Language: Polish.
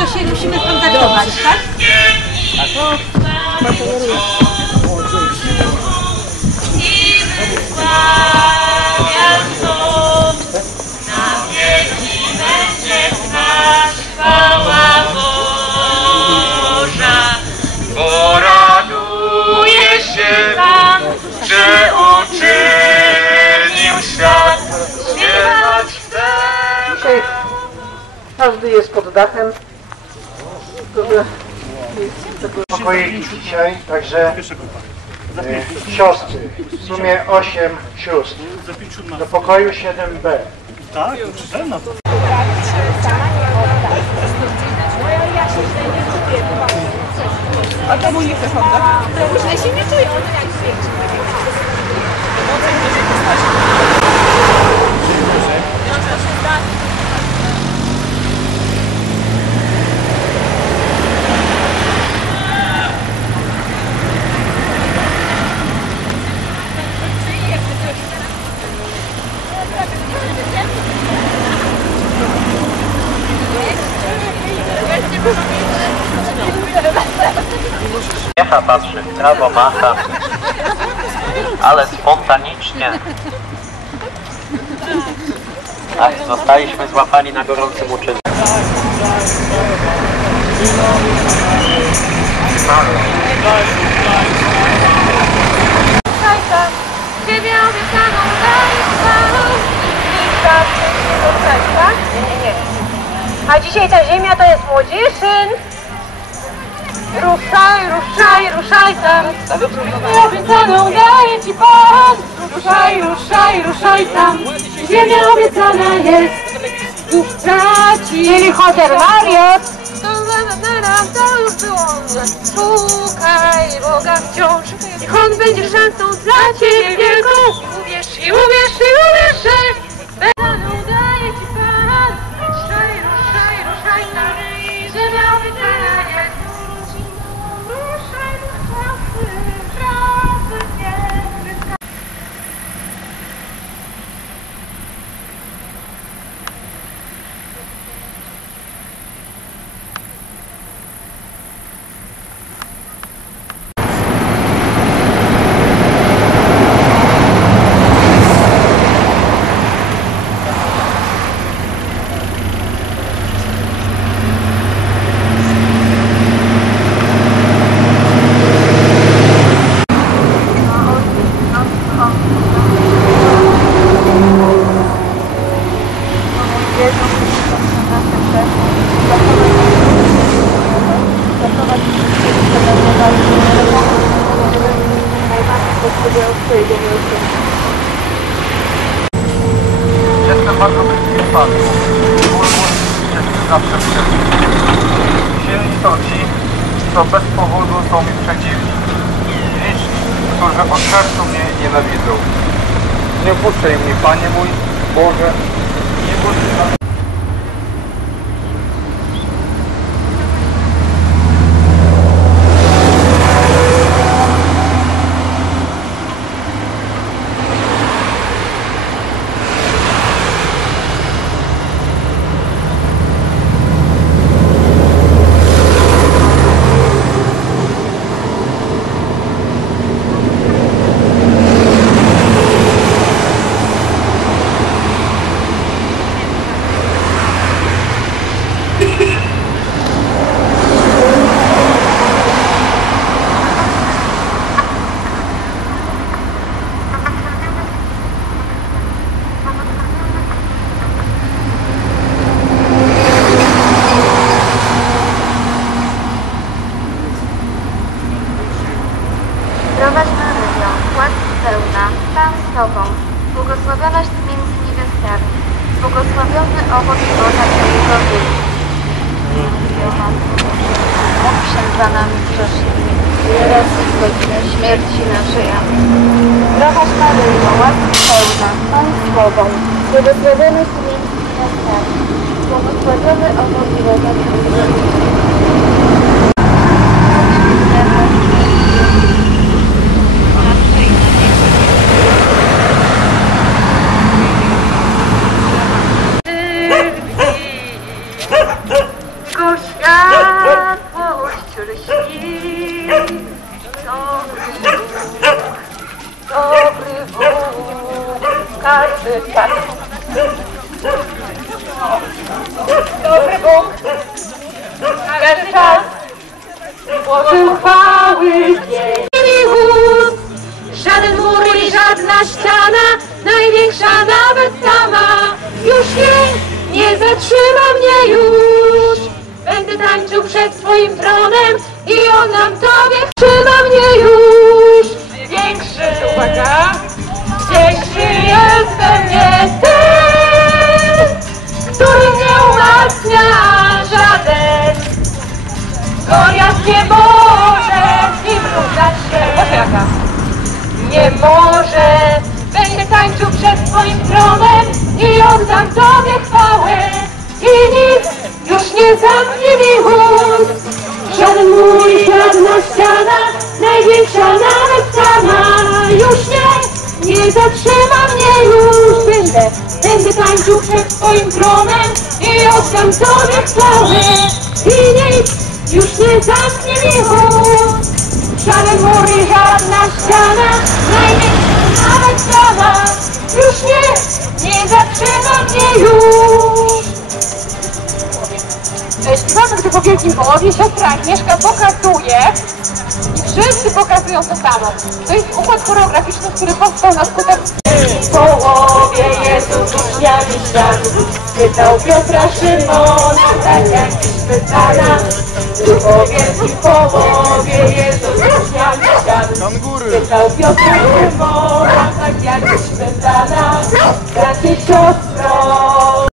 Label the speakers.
Speaker 1: to się musimy skontaktować, tak?
Speaker 2: Poraduje się Pan, że uczynił świat, śpiewać.
Speaker 3: Dzisiaj każdy jest pod dachem. Tylko,
Speaker 4: pokoiki dzisiaj, także e, siostry, w sumie 8 sióstr, do pokoju 7b.
Speaker 5: Tak, czytelna to.
Speaker 6: A czemu nie chcesz oddać? Źle się nie czują.
Speaker 7: Miecha patrzy w prawo, macha, ale spontanicznie. Ach, zostaliśmy złapani na gorącym uczynku.
Speaker 6: A dzisiaj ta ziemia to jest młodzieżyn. Ruszaj, ruszaj, ruszaj tam. Obiecaną daje Ci Pan. Ruszaj, ruszaj, ruszaj tam. Ziemia obiecana jest. Już traci. Czyli hotel Mariot. To już było. Szukaj Boga wciąż. Niech On będzie szansą dla Ciebie wielką. Uwierz
Speaker 4: Silni są ci, co bez powodu są mi przeciwni. Liczni, którzy od sercu mnie nienawidzą. Nie opuszczaj mnie, Panie mój, Boże. Nie bądź
Speaker 8: Zdrowaś Maryjo, łaski pełna, Pan z Tobą, błogosławionaś Ty między niewiastami, błogosławiony owoc żywota Twojego Jezus. Módl się za nami grzesznymi, teraz i w godzinę śmierci naszej. Amen. Zdrowaś Maryjo, łaski pełna, Pan z Tobą, błogosławionaś Ty między niewiastami, błogosławiony owoc żywota Twojego Jezus.
Speaker 6: Pan. Dobry Bóg ten czas. Włożył chwały Żaden mur i żadna ściana, największa nawet sama. Już nie, nie zatrzyma mnie już. Będę tańczył przed swoim tronem i on nam tobie trzyma mnie już. Większy, uwaga. Nie może z nim równać się. Jaka? Nie może. Będę tańczył przed swoim tronem i oddam Tobie chwałę. I nic już nie zamknie mi ust. Żaden mur i żadna ściana, największa nawet sama. Już nie, nie zatrzyma mnie już. Będę, będę tańczył przed swoim tronem i oddam Tobie chwałę. I nic już nie zamknie mi ust. Żaden mur i żadna ściana, największa nawet sama. Już nie, nie zatrzyma mnie już. E, Śpiewamy, gdy po Wielkim Połowie siostra Agnieszka pokazuje i wszyscy pokazują to samo. To jest układ choreograficzny, który powstał na skutek w połowie Jezus uczniami światu Pytał Piotra Szymona, tak jak dziś pytana Tu po wielkim połowie Jezus uczniami światu Pytał Piotra Szymona, tak jak Bracie,